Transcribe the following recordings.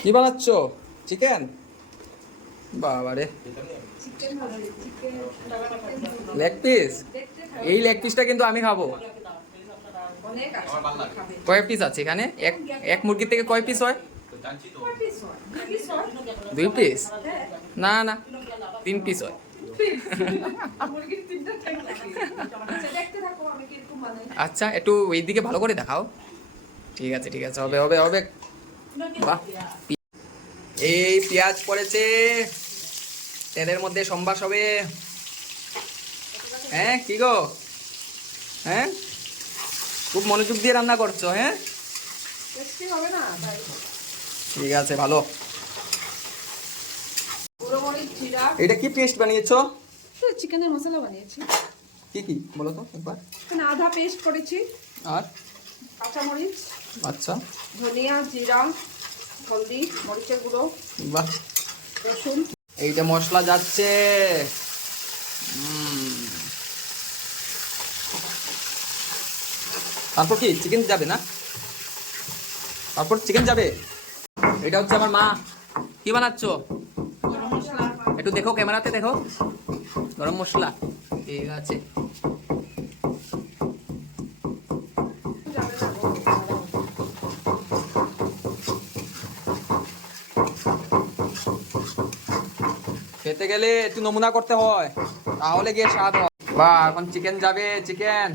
কি বানাচ্ছ? চিকেন? বাবারে, লেগ পিস? এই লেগ পিসটা কিন্তু আমি খাবো। কয় পিস আছে এখানে? এক মুরগির থেকে কয় পিস হয়? 2 পিস? না না, 3 পিস হয়। আচ্ছা, একটু ওই দিকে ভালো করে দেখাও। ঠিক আছে ঠিক আছে, হবে হবে হবে। বাহ, এই পেঁয়াজ পড়েছে তেলের মধ্যে, সম্বাস হবে। হ্যাঁ কি গো? হ্যাঁ, খুব মনোযোগ দিয়ে রান্না করছো। হ্যাঁ ঠিক আছে, ভালো। এটা কি পেস্ট বানিয়েছো? চিকেনের মশলা বানিয়েছি। কি কি বলো তো একবার। এখানে আদা পেস্ট করেছি, আর কাঁচামরিচ, আচ্ছা, ধনিয়া, জিরা, হলদি, মরিচের গুঁড়ো, বাহ, রসুন। এইটা মশলা যাচ্ছে। তারপর কি চিকেন যাবে না? তারপর চিকেন যাবে। এটা হচ্ছে আমার মা। কি বানাচ্ছো? একটু দেখো, ক্যামেরাতে দেখো। গরম মশলা, ঠিক আছে। খেতে গেলে একটু নমুনা করতে হয়, তাহলে গিয়ে স্বাদ হয়। বা এখন চিকেন যাবে, চিকেন।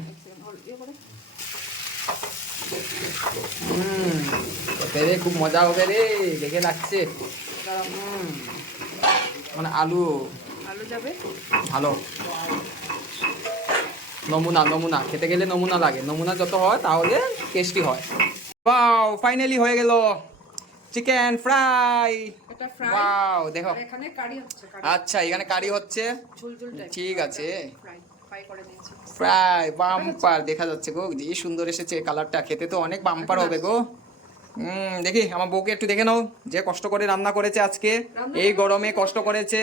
খেতে রে, খুব মজা হবে রে, দেখে লাগছে। মানে আলু আলু যাবে, ভালো। নমুনা নমুনা খেতে গেলে নমুনা লাগে, নমুনা যত হয় তাহলে টেস্টি হয়। ওয়াও, ফাইনালি হয়ে গেল চিকেন ফ্রাই। এটা ফ্রাই। ওয়াও, দেখো। আর এখানে কারি হচ্ছে, কারি। আচ্ছা, এখানে কারি হচ্ছে। ঝুলঝুল টাইপ। ঠিক আছে। ফ্রাই ফ্রাই করে নিয়েছি। ফ্রাই বাম্পার দেখা যাচ্ছে গো, যে সুন্দর এসেছে কালারটা, খেতে তো অনেক বাম্পার হবে গো। দেখি আমার বউকে একটু দেখে নাও, যে কষ্ট করে রান্না করেছে আজকে, এই গরমে কষ্ট করেছে।